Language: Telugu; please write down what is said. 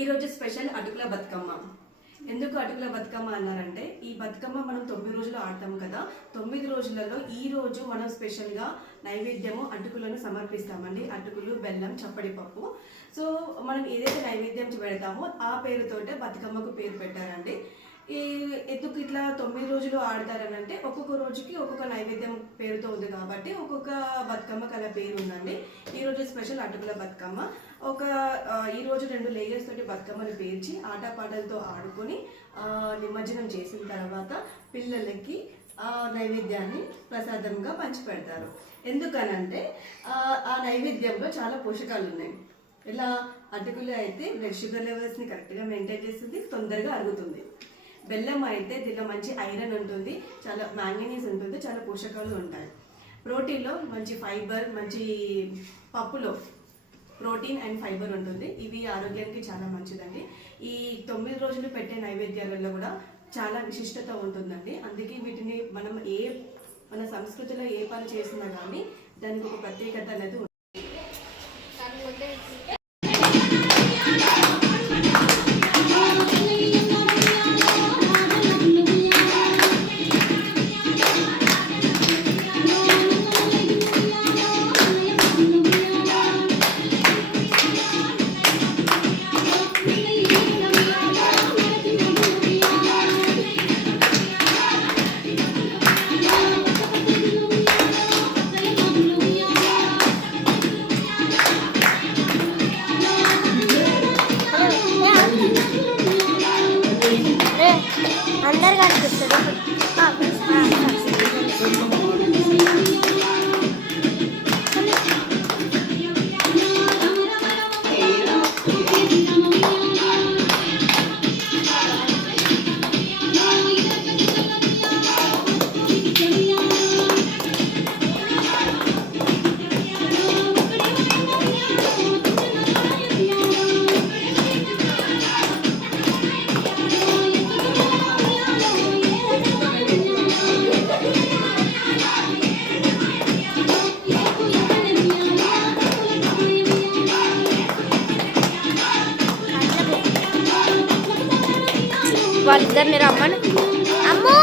ఈరోజు స్పెషల్ అటుకుల బతుకమ్మ. ఎందుకు అటుకుల బతుకమ్మ అన్నారంటే, ఈ బతుకమ్మ మనం 9 రోజులు ఆడతాం కదా. 9 రోజులలో ఈ రోజు మనం స్పెషల్గా నైవేద్యము అటుకులను సమర్పిస్తామండి. అటుకులు, బెల్లం, చప్పడి పప్పు. సో మనం ఏదైతే నైవేద్యం పెడతామో ఆ పేరుతోటే బతుకమ్మకు పేరు పెట్టారండి. ఎందుకు ఇట్లా 9 రోజులు ఆడతారని అంటే, ఒక్కొక్క రోజుకి ఒక్కొక్క నైవేద్యం పేరుతో ఉంది కాబట్టి ఒక్కొక్క బతుకమ్మకి అలా పేరు ఉందండి. ఈరోజు స్పెషల్ అటుకుల బతుకమ్మ. ఈరోజు 2 లేయర్స్ తోటి బతుకమ్మను పేర్చి ఆటపాటలతో ఆడుకొని నిమజ్జనం చేసిన తర్వాత పిల్లలకి నైవేద్యాన్ని ప్రసాదంగా పంచిపెడతారు. ఎందుకనంటే ఆ నైవేద్యంలో చాలా పోషకాలు ఉన్నాయి. ఇలా అటుకులు అయితే బ్లడ్ షుగర్ లెవెల్స్ని కరెక్ట్గా మెయింటైన్ చేస్తుంది, తొందరగా అరుగుతుంది. బెల్లం అయితే దీనిలో మంచి ఐరన్ ఉంటుంది, చాలా మ్యాంగనీస్ ఉంటుంది, చాలా పోషకాలు ఉంటాయి. ప్రోటీన్లో మంచి ఫైబర్, మంచి పప్పులో ప్రోటీన్ అండ్ ఫైబర్ ఉంటుంది. ఇవి ఆరోగ్యానికి చాలా మంచిదండి. ఈ 9 రోజులు పెట్టే నైవేద్యాలలో కూడా చాలా విశిష్టత ఉంటుందండి. అందుకే వీటిని మనం మన సంస్కృతిలో ఏ పని చేసినా కానీ దానికి ఒక ప్రత్యేకత అనేది ఉంటుంది. అందరు కనిపిస్తుంది. వాళ్ళిద్దరిని రమ్మని అమ్మో